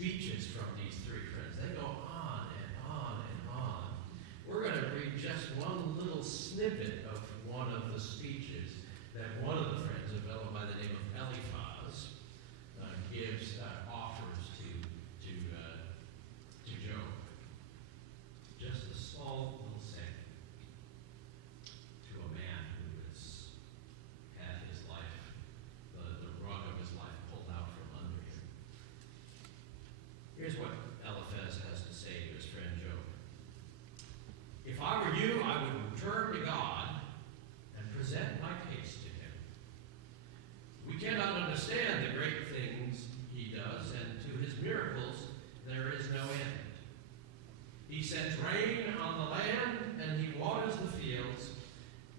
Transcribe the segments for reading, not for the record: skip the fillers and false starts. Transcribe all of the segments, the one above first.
speeches from these three friends. They go on and on and on. We're going to read just one little snippet of one of the speeches that one of the friends, a fellow by the name of Eliphaz, offers to Job. Just a small little saying to a man who has had his life, the rug of his life pulled out from under him. Here's what Eliphaz has to say to his friend Job. If I were you, I would return to God and present my case to him. We cannot understand the great things he does, and to his miracles there is no end. He sends rain on the land, and he waters the fields.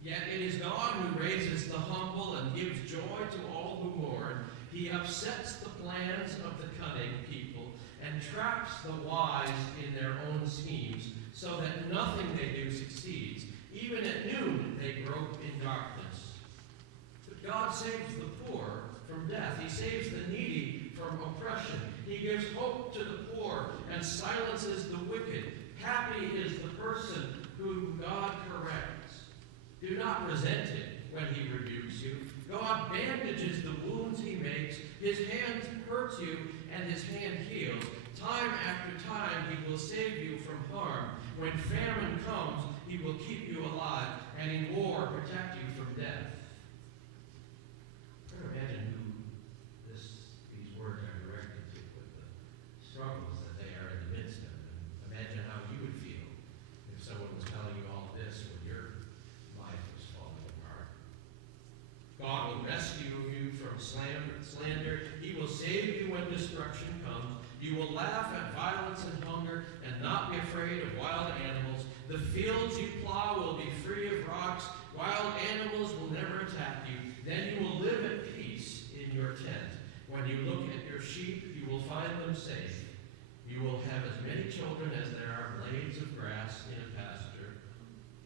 Yet it is God who raises the humble and gives joy to all who mourn. He upsets the plans of the cunning people and traps the wise in their own schemes, so that nothing they do succeeds. Even at noon they grope in darkness. But God saves the poor from death. He saves the needy from oppression. He gives hope to the poor and silences the wicked. Happy is the person whom God corrects. Do not resent him when he rebukes you. God bandages the wounds he makes. His hand hurts you, and his hand heals. Time after time he will save you from harm. When famine comes, he will keep you alive, and in war protect you from death. Try to imagine who these words are directed to, with the struggles that they are in the midst of. And imagine how you would feel if someone was telling you all this when your life was falling apart. God will rescue you from slander. He will save you when destruction comes. You will laugh at violence and hunger and not be afraid of wild animals. The fields you plow will be free of rocks. Wild animals will never attack you. Then you will live at peace in your tent. When you look at your sheep, you will find them safe. You will have as many children as there are blades of grass in a pasture.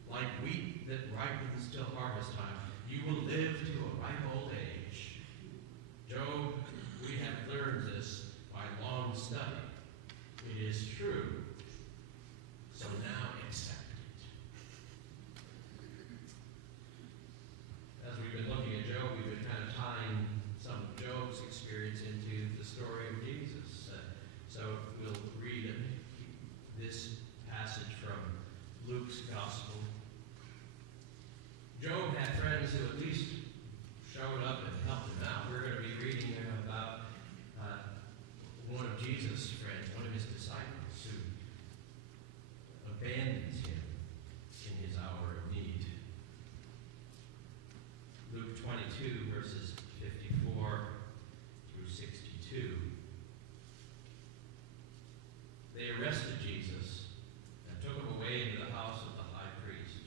Like wheat that ripens till harvest time, you will live to a ripe old age. Job, we have learned this by long study. It is true, so now accept it. As we've been looking at Job, we've been kind of tying some of Job's experience into the story of Jesus. So we'll read this passage from Luke's Gospel. Job had friends who at least showed up and helped him out. We're going to be reading about one of Jesus' friends, one of his disciples, who abandons him in his hour of need. Luke 22, verses 54 through 62. They arrested Jesus and took him away into the house of the high priest.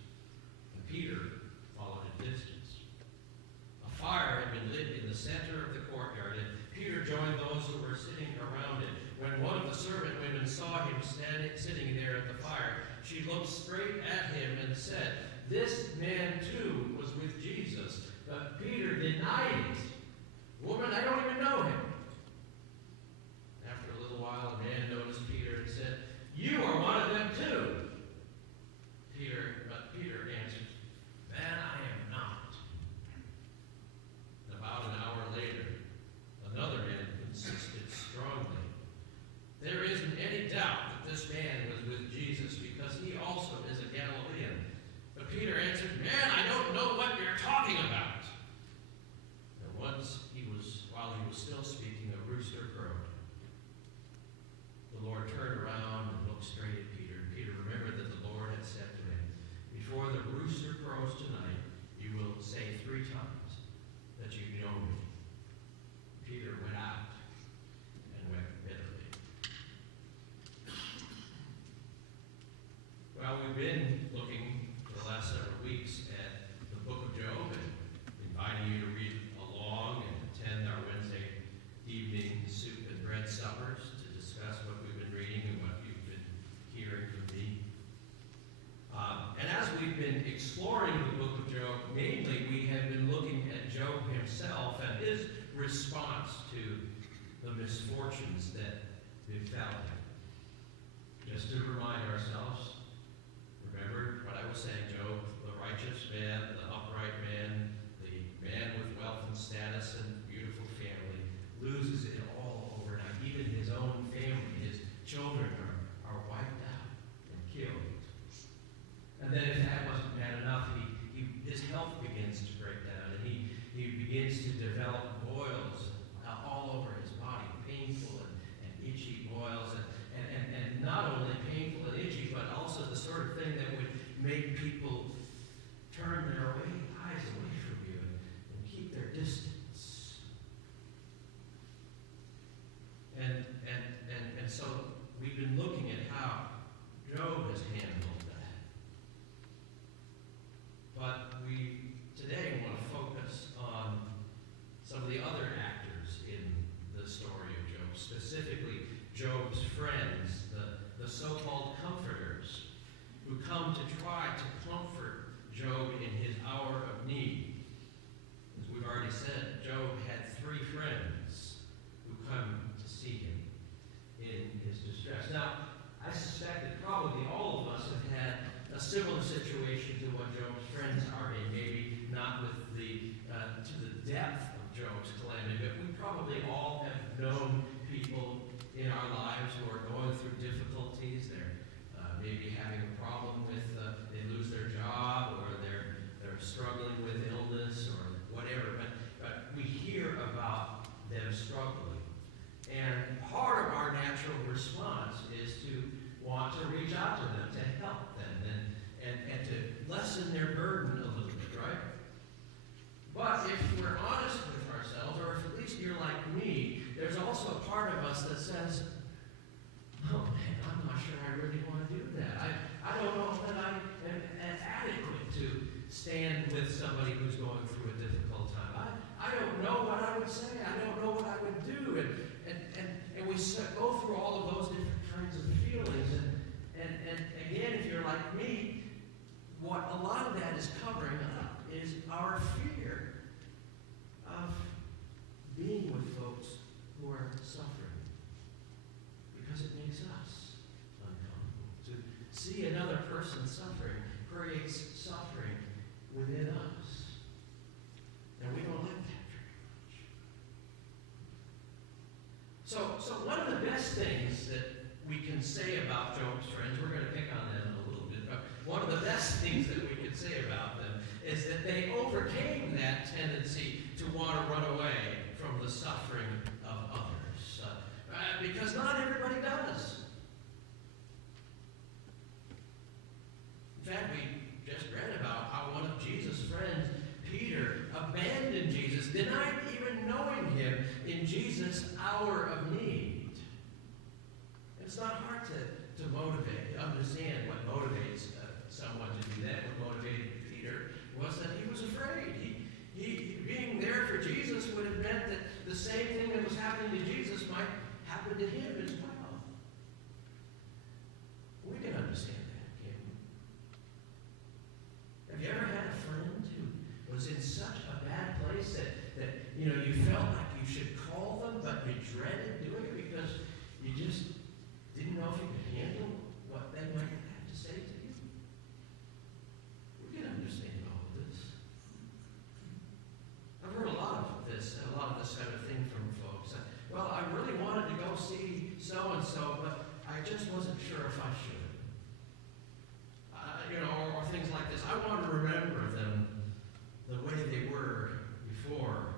And Peter followed at distance. A fire had been lit in the center of the courtyard, and Peter joined those who were sitting around it. When one of the servant women saw him sitting there at the fire, she looked straight at him and said, "This man too was with Jesus." But Peter denied it. "Woman, I don't even know him." After a little while, a man noticed Peter and said, "You are one of them too." But Peter answered, "Man, I am not." And about an hour later, another man insisted strongly, "There isn't any doubt that this man was with Jesus, because he also is a Galilean." But Peter answered, "Man, I don't know what you're talking about." And while he was still speaking, a rooster crowed. The Lord turned around and looked straight at Peter. And Peter remembered that the Lord had said to him, "Before the rooster crows tonight, you will say 3 times that you know me." Peter went out and wept bitterly. Well, we've been looking for the last several weeks at the book of Job and inviting you to read along and attend our Wednesday evening soup and bread suppers to discuss what we've been reading and what you've been hearing from me. And as we've been exploring the book of Job, mainly we have been looking at Job himself and his response to the misfortunes that befell him. Just to remind ourselves, remember what I was saying, Job, the righteous man, the upright man, the man with wealth and status and beautiful family, loses it all overnight. Even his own family, his children are wiped out and killed. And then if that wasn't bad enough, his health begins to break down, and he begins to develop boils all over his body, painful and itchy boils, and not only painful and itchy, but also the sort of thing that would make people turn their eyes away from you and keep their distance. And so we've been looking at how Job has handled that. But we today want to focus on some of the other actors in the story of Job, specifically Job's friends, the so-called comforters, who come to try to comfort Job in his hour of need. As we've already said, Job had 3 friends who come to see him in his distress. Now, I suspect that probably all of us have had a similar situation to what Job's friends are in, maybe not with to the depth of Job's calamity, but we probably all have known people in our lives who are going through difficulties. They're maybe having a problem with, they lose their job, or they're struggling with illness or whatever, but we hear about them struggling. And part of our natural response is to want to reach out to them, to help them, and to lessen their burden a little bit, right? But if we're honest with ourselves, or if at least you're like me, there's also a part of us that says, oh man, I'm not sure I really want to do that. I don't know that I am adequate to stand with somebody who's going through a difficult time. I don't know what I would say. I don't know what I would do. And we go through all of those different kinds of feelings. And again, if you're like me, what a lot of that is covering up is our fear of being with folks who are suffering, because it makes us uncomfortable. To see another person suffering creates suffering within us, and we don't like that very much. So one of the best things that we can say about Job's friends, we're going to pick on them a little bit, but one of the best things that we can say about them is that they overcame that tendency to want to run away from the suffering of others. Because not everybody does. In fact, we just read about how one of Jesus' friends, Peter, abandoned Jesus, denied even knowing him in Jesus' hour of need. It's not hard to motivate, to understand what motivates someone to do that. What motivated Peter was that he was afraid. He being there for Jesus would have meant that the same thing that was happening to Jesus might happen to him as well. We can understand that, can't we? Have you ever had a friend who was in such a bad place that you felt like you should call them, but you dreaded doing it because you just didn't know if you could handle what they might have to say to you? We can understand all of this. I've heard a lot of this kind of thing from folks. Well, I really wanted to go see so-and-so, but I just wasn't sure if I should. Or things like this. I want to remember them the way they were before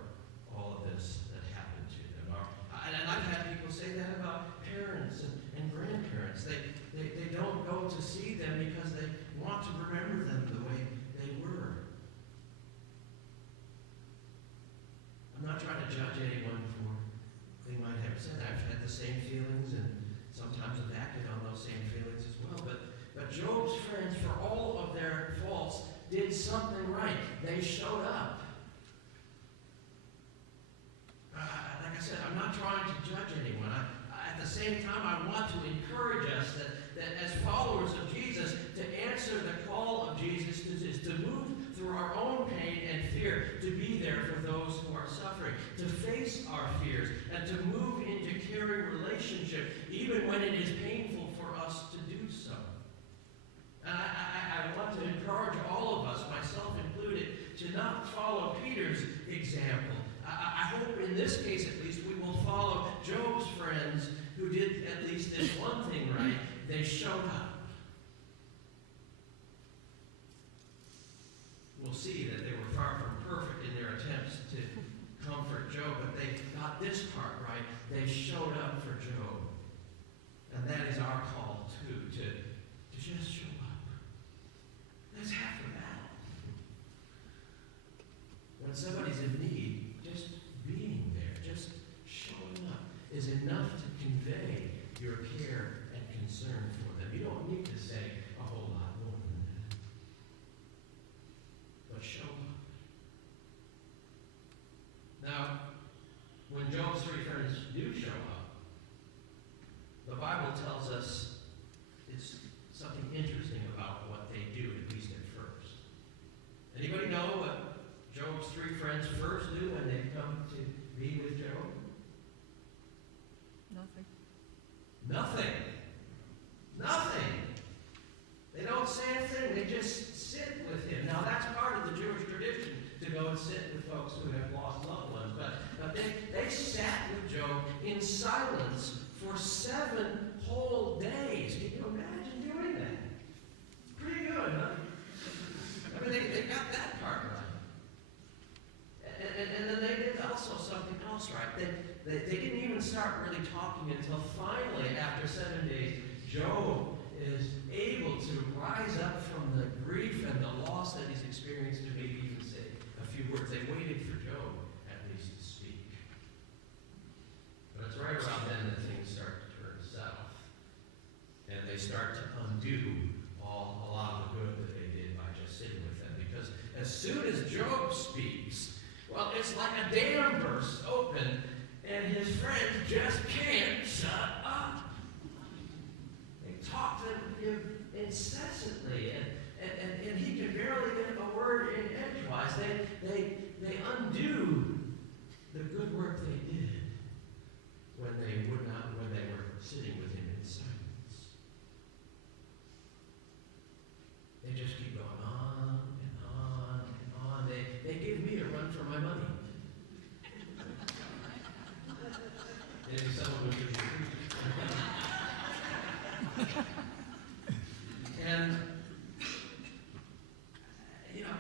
all of this that happened to them. And I've had people say that about parents and grandparents. They don't go to see them because they want to remember them the way they were. I'm not trying to judge anyone for what they might have said. I've had the same feelings, and sometimes I've acted on those same feelings as well. But Job's friends, for all of their faults, did something right. They showed up. Like I said, I'm not trying to judge anyone. At the same time, I want to encourage us that as followers of Jesus, to answer the call of Jesus is to move through our own pain and fear, to be there for those who are suffering, to face our fears, and to move into caring relationships relationship, even when it is painful for us to do so. And I want to encourage all of us, myself included, to not follow Peter's example. I hope in this case at least we will follow Job's friends who did at least this one thing right. They showed up. We'll see that they were far from perfect in their attempts to comfort Job, but they got this part right. They showed up for Job. And that is our call too, to just show up. That's half the battle. When somebody's in need, just being there, just showing up is enough to convey your care and concern for them. You don't need to say a whole lot more than that. But show up. Now, when Job's three friends do show up, the Bible tells us it's something interesting about what they do, at least at first. Anybody know what Job's three friends first do when they come to be with Job? Nothing. Nothing. Nothing. They don't say a thing. They just sit with him. Now, that's part of the Jewish tradition, to go and sit with folks who have lost loved ones. But they sat with Job in silence for 7 whole days. Can you imagine doing that? Pretty good, huh? I mean, they got that part right. And then they did also something else right. They didn't even start really talking until finally, after 7 days, Job is able to rise up from the grief and the loss that he's experienced to maybe even say a few words. They waited for Job, at least, to speak. But it's right around then that things start to turn south. And they start to undo a lot of the good that they did by just sitting with them. Because as soon as Job speaks, well, it's like a dam bursts open, and his friends just can't shut up. They talk to him incessantly, and he can barely get a word in edgewise. They undo the good work they did when they were sitting with him in silence. They just keep going on and on and on. They give me a run for my money. Maybe someone would give And, you know,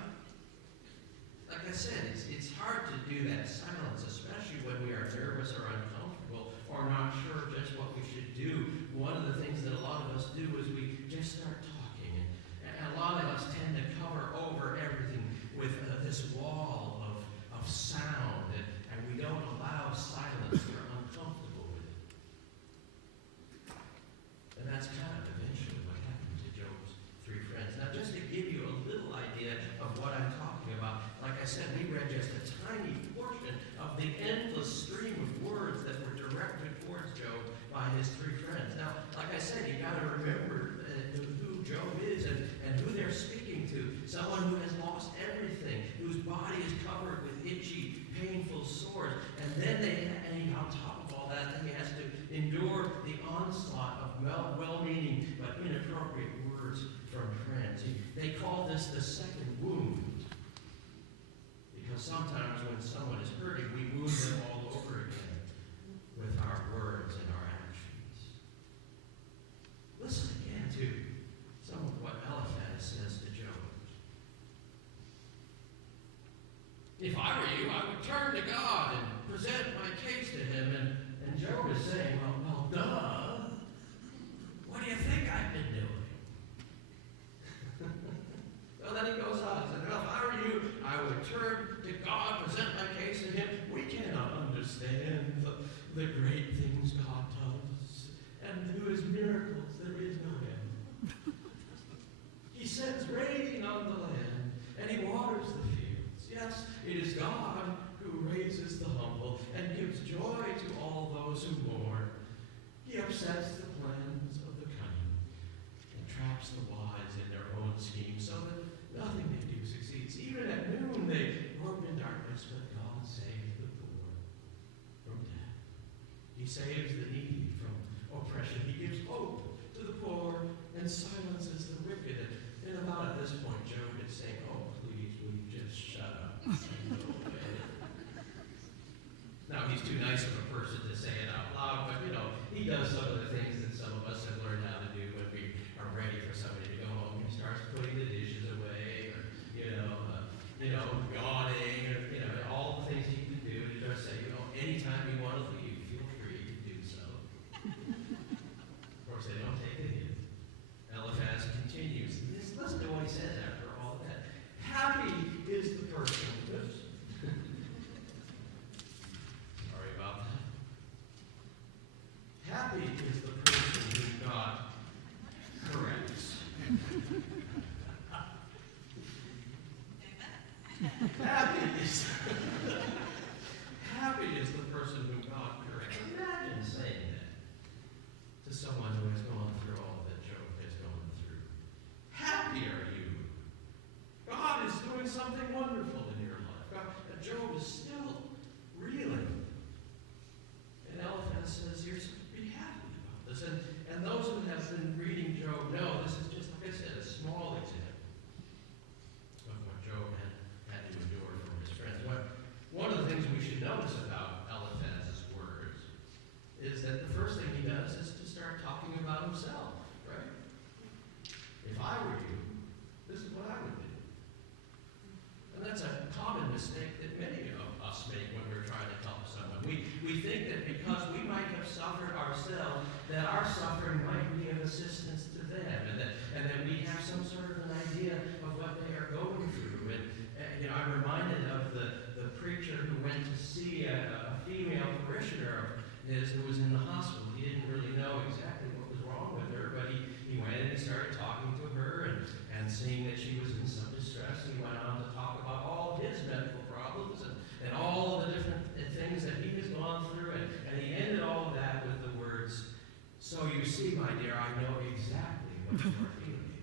like I said, it's hard to do that silence, especially when we are nervous or uncomfortable or not sure just what we should do. One of the things that a lot of us do is we just start talking. And a lot of us tend to cover over everything with this wall of sound, and we don't allow silence. We're uncomfortable with it. And that's kind of eventually what happened to Job's three friends. Now, just to give you a little idea of what I'm talking about, like I said, we read just a tiny portion of the endless stream of words that were directed towards Job by his three friends. Now, like I said, you got to remember who Job is and who they're speaking to. Someone who has lost everything, whose body is covered with itchy, painful sores. And then on top of all that, he has to endure the onslaught of well-meaning but inappropriate words from friends. They call this the second wound. Because sometimes when someone is hurting, we wound them all over again with our words and our actions. Listen again to some of what Eliphaz says to Job. If I were you, I would turn to God and present my case to him. And Job is saying, well, duh. What do you think I've been doing? Well, then he goes on and says, well, if I were you, I would turn to God, present my case to him. We cannot understand the great things God does, and through his miracles there is no end. He sends rain on the land, and he waters the fields. Yes, it is God who raises the humble and gives joy to all those who mourn. He upsets the plans of the cunning and traps the wise in their own schemes, so that nothing they do succeeds. Even at noon they grope in darkness, but God saves the poor from death. He saves the needy from expression. He gives hope to the poor and silences the wicked. And about at this point, Job is saying, oh, please, will you just shut up? Now, he's too nice of a person to say it out loud, but, he does some of the things that some of us have learned how to do when we are ready for somebody to go home. He starts putting the dishes away, or, yawning, or, all the things he can do to just say, anytime you want to leave, feel free to do so. Of course, they don't take the hint. Eliphaz continues. Listen to what he says after all of that. Happy is the person. Oops. Sorry about that. Happy is the person whom God corrects. Happy is the person whom God corrects. Imagine saying that to someone who has gone through all that Job has gone through. Happy are you. God is doing something wonderful in your life. Job is still reeling. And Eliphaz says, be happy about this. And those who have been reading Job know this is just, like I said, a small example of what Job had to endure from his friends. One of the things we should notice about Eliphaz's words is that the first thing he does is to start talking about himself, right? If I were you, this is what I would do. And that's a common mistake that many of us make when we're trying to help someone. We think that because we might have suffered ourselves, that our suffering might be of assistance to them, and that we have some sort of an idea of what they are going through. And I'm reminded of the preacher who went to see a female parishioner of his who was in the hospital. He didn't really know exactly what was wrong with her, but he went and he started talking to her, and seeing that she was in some distress, he went on to talk about all his medical problems and all of the different things that he has gone through, and he ended all of that with the words, "So you see, my dear, I know exactly what you are feeling."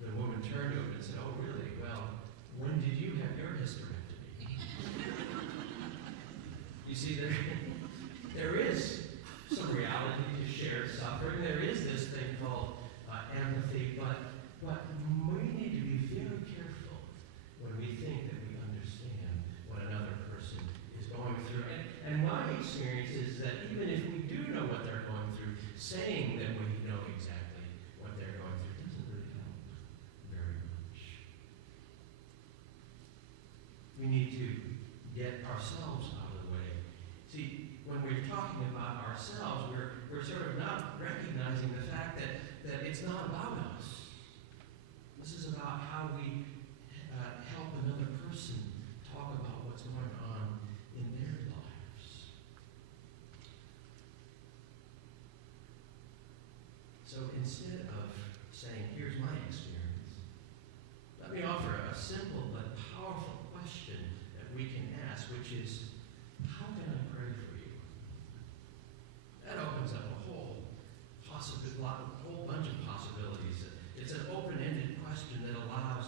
And the woman turned to him and said, "Oh, really? Well, when did you have your hysterectomy?" You see, there is some reality to shared suffering. There is this thing called empathy, but we need to be very careful when we think that we understand what another person is going through. And my experience is that even if we do know what they're going through, saying that we know exactly what they're going through doesn't really help very much. We need to get ourselves out of the way. See, when we're talking about ourselves, we're sort of not recognizing the fact that it's not about us. This is about how we help another person talk about what's going on in their lives. So instead of saying, here's my experience, let me offer a simple but powerful question that we can ask, which is, how can I pray for you? That opens up a whole bunch of possibilities. It's an open-ended question that allows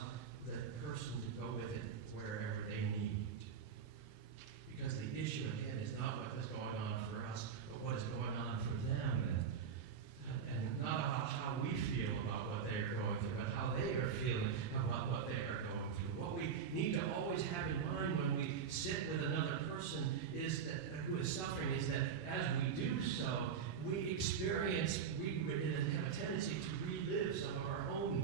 the person to go with it wherever they need. Because the issue, again, is not what is going on for us, but what is going on for them. And not about how we feel about what they are going through, but how they are feeling about what they are going through. What we need to always have in mind when we sit with another person is that who is suffering is that as we do so, we have a tendency to relive some of our own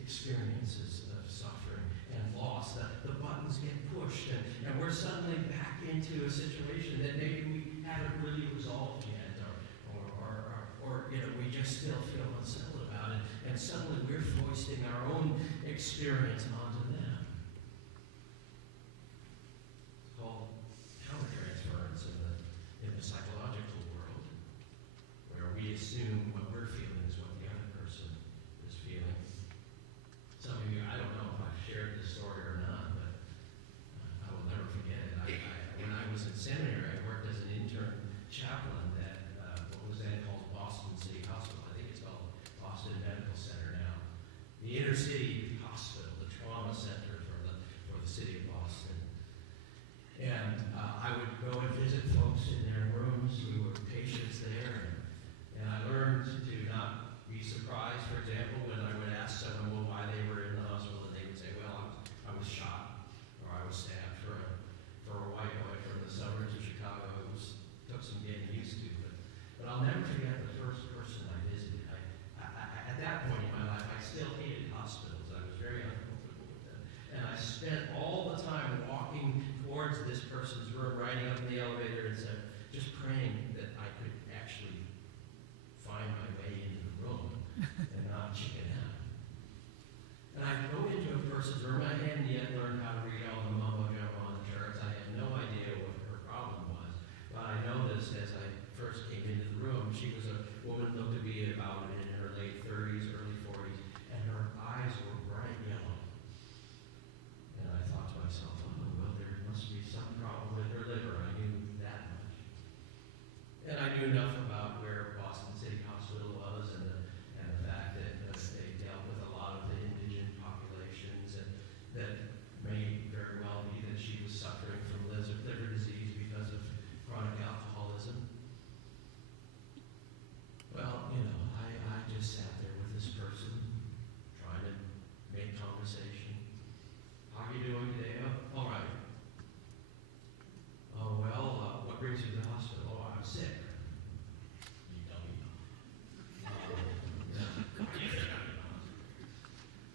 experiences of suffering and loss. The buttons get pushed, and we're suddenly back into a situation that maybe we haven't really resolved yet, or we just still feel unsettled about it, and suddenly we're foisting our own experience onto them. It's called countertransference in the psychological world, where we assume what we're feeling is what the other person is feeling. Some of you, I don't know if I've shared this story or not, but I will never forget it. When I was in seminary, I worked as an intern chaplain at what was then called Boston City Hospital. I think it's called Boston Medical Center now. The inner city hospital, the trauma knew enough about where Boston City Hospital was and the fact that they dealt with a lot of the indigent populations, and that may very well be that she was suffering from liver disease because of chronic alcoholism. Well, I just sat there with this person, trying to make conversation. How are you doing today? Oh, all right. Oh, well, what brings you to the hospital? Oh, I'm sick. You dummy.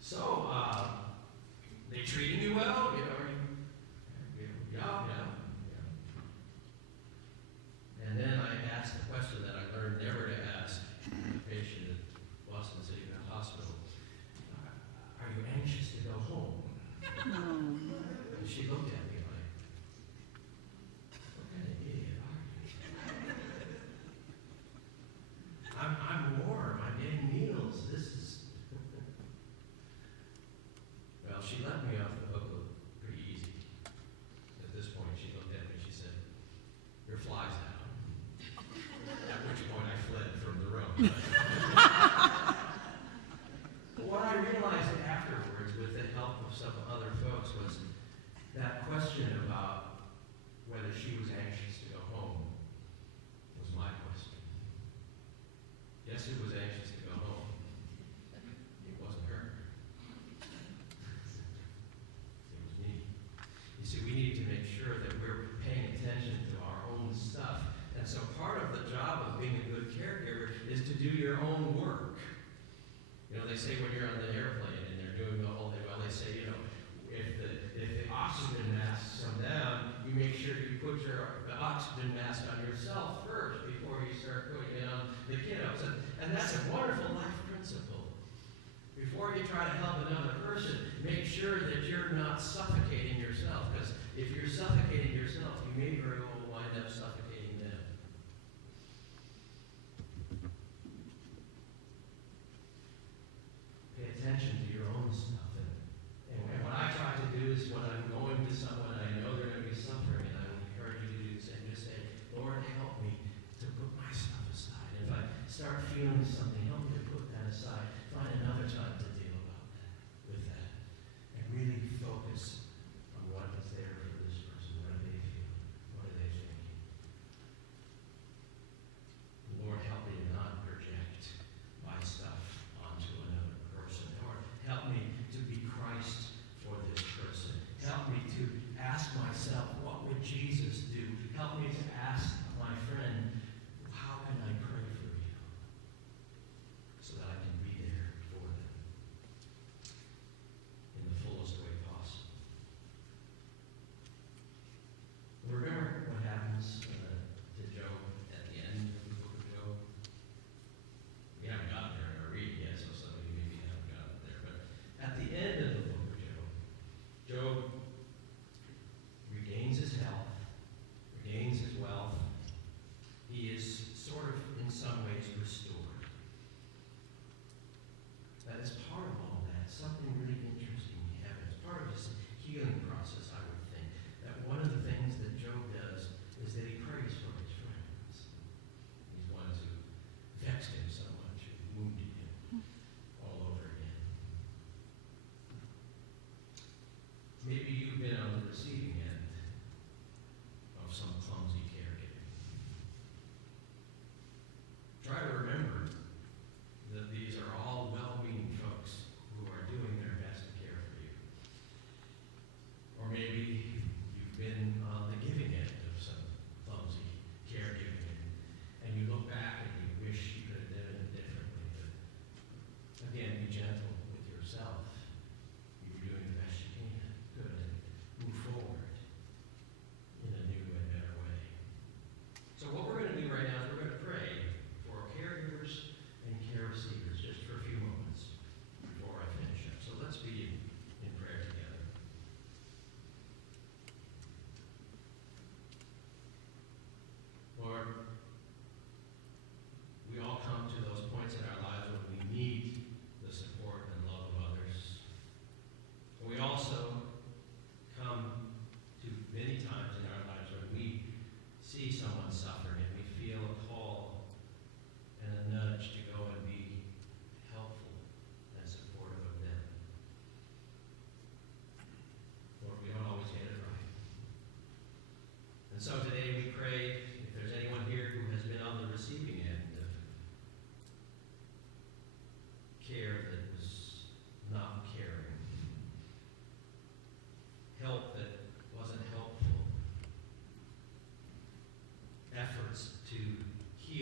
So, they treating you well? Yeah. And then I asked the question that I learned never to ask a patient at Boston City Hospital. Are you anxious to go home? And she looked at me like, what kind of idiot are you? I'm warm. I'm getting meals. This is... Well, she let me off the hook pretty easy. At this point, she looked at me and she said, your fly's down. At which point I fled from the room. But what I realized afterwards, with the help of some other folks, was that question about whether she was anxious to go home was my question. Yes, who was anxious to go home? It wasn't her. It was me. You see, we need to make sure that we're paying attention to our own stuff. And so part of the job of being a good caregiver is to do your own work. They say when you're on the airplane and they're doing the whole thing, well, they say, if the oxygen masks come down, you make sure you put the oxygen mask on yourself first before you start putting it on the kiddos. And that's a wonderful life principle. Before you try to help another person, make sure that you're not suffocating yourself, because if you're suffocating yourself, you may very well wind up suffocating them. Pay attention to your own stuff. And what I try to do is when I'm going to someone I know they're going to be suffering, and I would encourage you to do the same, just say, Lord, help me to put my stuff aside. And if I start feeling something, help me to put that aside. Find another time to deal with that. And really focus on what is there for this person. What do they feel? What are they thinking? Lord, help me to not project my stuff onto another person. Lord, help me to be Christ for this person. Help me to ask myself, what would Jesus do? Help me to ask my friend, how can I pray for you?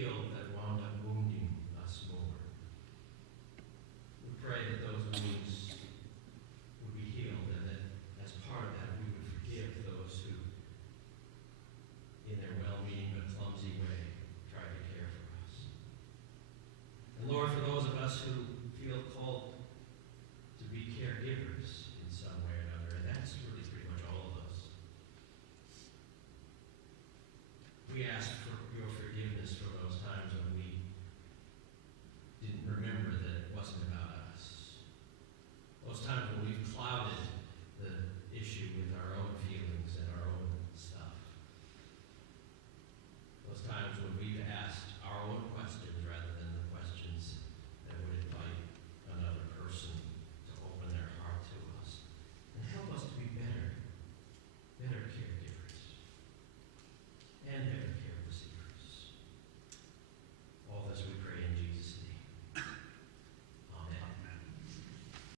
feel that